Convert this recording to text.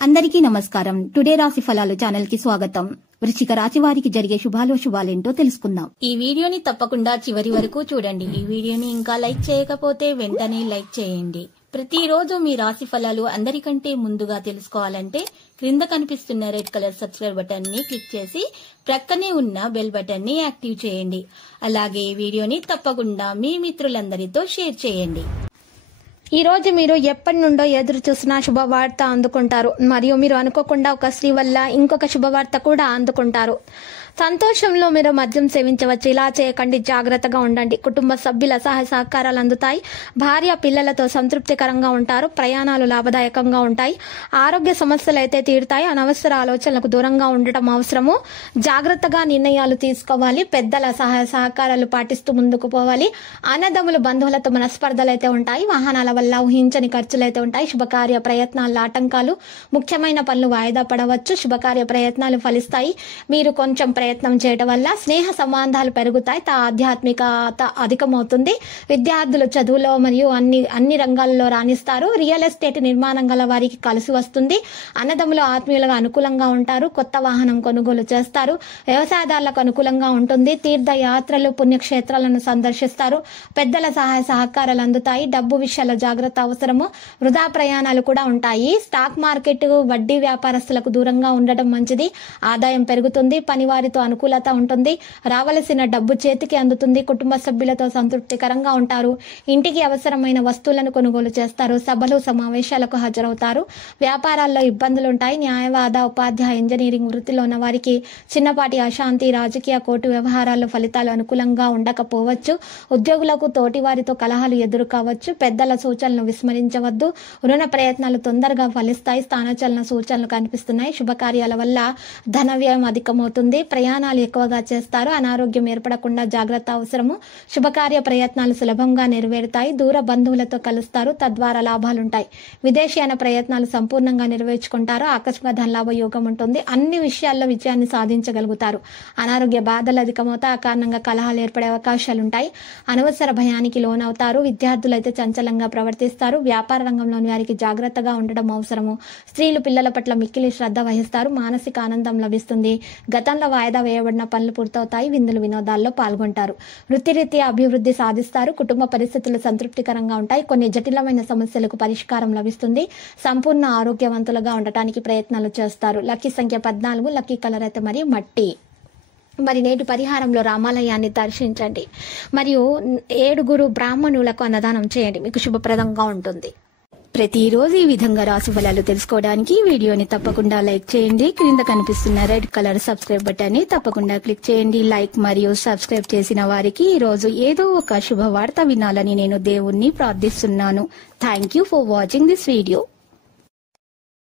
అందరికీ నమస్కారం. టుడే రాశి ఫలాలు ఛానల్ కి స్వాగతం. వృశ్చిక రాశి వారికి జరిగే శుభాలేంటో తెలుసుకుందాం. ఈ వీడియోని తప్పకుండా చివరి వరకు చూడండి. ఈ వీడియోని ఇంకా లైక్ చేయకపోతే వెంటనే లైక్ చేయండి. ప్రతిరోజు మీ రాశి ఫలాలు అందరికంటే ముందుగా తెలుసుకోవాలంటే క్రింద కనిపిస్తున్న రెడ్ కలర్ సబ్స్క్రైబ్ బటన్ ని క్లిక్ చేసి ప్రక్కనే ఉన్న బెల్ బటన్ ని యాక్టివ్ చేయండి. అలాగే ఈ వీడియోని తప్పకుండా మీ మిత్రులందరితో షేర్ చేయండి. ఈ రోజు మీరు ఎప్పటి నుండో ఎదురు చూసిన శుభవార్త అందుకుంటారు. మరియు మీరు అనుకోకుండా ఒక స్త్రీ వల్ల ఇంకొక శుభవార్త కూడా అందుకుంటారు. సంతోషంలో మీరు మద్యం సేవించవచ్చు. ఇలా చేయకండి, జాగ్రత్తగా ఉండండి. కుటుంబ సభ్యుల సహాయ సహకారాలు అందుతాయి. భార్య పిల్లలతో సంతృప్తికరంగా ఉంటారు. ప్రయాణాలు లాభదాయకంగా ఉంటాయి. ఆరోగ్య సమస్యలు అయితే తీరుతాయి. అనవసర ఆలోచనలకు దూరంగా ఉండటం అవసరము. జాగ్రత్తగా నిర్ణయాలు తీసుకోవాలి. పెద్దల సహాయ సహకారాలు పాటిస్తూ ముందుకు పోవాలి. అన్నదమ్ములు బంధువులతో మనస్పర్ధలు అయితే ఉంటాయి. వాహనాల వల్ల ఊహించని ఖర్చులు అయితే ఉంటాయి. శుభకార్య ప్రయత్నాల ఆటంకాలు, ముఖ్యమైన పనులు వాయిదా పడవచ్చు. శుభకార్య ప్రయత్నాలు ఫలిస్తాయి. మీరు కొంచెం ప్రయత్నం చేయడం వల్ల స్నేహ సంబంధాలు పెరుగుతాయి. ఆధ్యాత్మికత అధికమవుతుంది. విద్యార్థులు చదువులో మరియు అన్ని రంగాల్లో రాణిస్తారు. రియల్ ఎస్టేట్ నిర్మాణం గల వారికి కలిసి వస్తుంది. అన్నదమ్ములు ఆత్మీయులుగా అనుకూలంగా ఉంటారు. కొత్త వాహనం కొనుగోలు చేస్తారు. వ్యవసాయదారులకు అనుకూలంగా ఉంటుంది. తీర్థయాత్రలు, పుణ్యక్షేత్రాలను సందర్శిస్తారు. పెద్దల సహాయ సహకారాలు అందుతాయి. డబ్బు విషయాల్లో జాగ్రత్త అవసరము. వృధా ప్రయాణాలు కూడా ఉంటాయి. స్టాక్ మార్కెట్, వడ్డీ వ్యాపారస్తులకు దూరంగా ఉండడం మంచిది. ఆదాయం పెరుగుతుంది. పనివారితో అనుకూలత ఉంటుంది. రావలసిన డబ్బు చేతికి అందుతుంది. కుటుంబ సభ్యులతో సంతృప్తికరంగా ఉంటారు. ఇంటికి అవసరమైన వస్తువులను కొనుగోలు చేస్తారు. సభలు, సమావేశాలకు హాజరవుతారు. వ్యాపారాల్లో ఇబ్బందులు ఉంటాయి. న్యాయవాద, ఉపాధ్యాయ, ఇంజనీరింగ్ వృత్తిలో ఉన్న వారికి చిన్నపాటి అశాంతి, రాజకీయ, కోర్టు వ్యవహారాల్లో ఫలితాలు అనుకూలంగా ఉండకపోవచ్చు. ఉద్యోగులకు తోటి వారితో కలహాలు ఎదురు కావచ్చు. పెద్దల సూచనలు విస్మరించవద్దు. రుణ ప్రయత్నాలు తొందరగా ఫలిస్తాయి. స్థానచలన సూచనలు కనిపిస్తున్నాయి. శుభకార్యాల వల్ల ధన వ్యయం అధికమవుతుంది. ప్రయాణాలు ఎక్కువగా చేస్తారు. అనారోగ్యం ఏర్పడకుండా జాగ్రత్త అవసరము. శుభకార్య ప్రయత్నాలు సులభంగా నెరవేరుతాయి. దూర బంధువులతో కలుస్తారు. తద్వారా లాభాలుంటాయి. విదేశీయాన ప్రయత్నాలు సంపూర్ణంగా నెరవేర్చుకుంటారు. ఆకస్మిక ధనలాభ యోగం ఉంటుంది. అన్ని విషయాల్లో విజయాన్ని సాధించగలుగుతారు. అనారోగ్య బాధలు అధికమవుతాయి. ఆ కారణంగా కలహాలు ఏర్పడే అవకాశాలుంటాయి. అనవసర భయానికి లోనవుతారు. విద్యార్థులు అయితే చంచలంగా ప్రవర్తిస్తారు. వ్యాపార రంగంలోని వారికి జాగ్రత్తగా ఉండడం అవసరము. స్త్రీలు పిల్లల పట్ల మిక్కిలి శ్రద్ధ వహిస్తారు. మానసిక ఆనందం లభిస్తుంది. గతంలో వాయిదా వేయబడిన పనులు పూర్తవుతాయి. విందులు, వినోదాల్లో పాల్గొంటారు. వృత్తిరీత్యా అభివృద్ధి సాధిస్తారు. కుటుంబ పరిస్థితులు సంతృప్తికరంగా ఉంటాయి. కొన్ని జటిలమైన సమస్యలకు పరిష్కారం లభిస్తుంది. సంపూర్ణ ఆరోగ్యవంతులుగా ఉండటానికి ప్రయత్నాలు చేస్తారు. లక్కీ సంఖ్య 14. లక్కీ కలర్ అయితే మరి మట్టి. మరి నేటి పరిహారంలో రామాలయాన్ని దర్శించండి. మరియు 7 బ్రాహ్మణులకు అన్నదానం చేయండి. మీకు శుభప్రదంగా ఉంటుంది. ప్రతిరోజు ఈ విధంగా రాశి ఫలాలు తెలుసుకోవడానికి వీడియోని తప్పకుండా లైక్ చేయండి. క్రింద కనిపిస్తున్న రెడ్ కలర్ సబ్స్క్రైబ్ బటన్ ని తప్పకుండా క్లిక్ చేయండి. లైక్ మరియు సబ్స్క్రైబ్ చేసిన వారికి ఈ రోజు ఏదో ఒక శుభవార్త వినాలని నేను దేవుణ్ణి ప్రార్థిస్తున్నాను. Thank you for watching this video.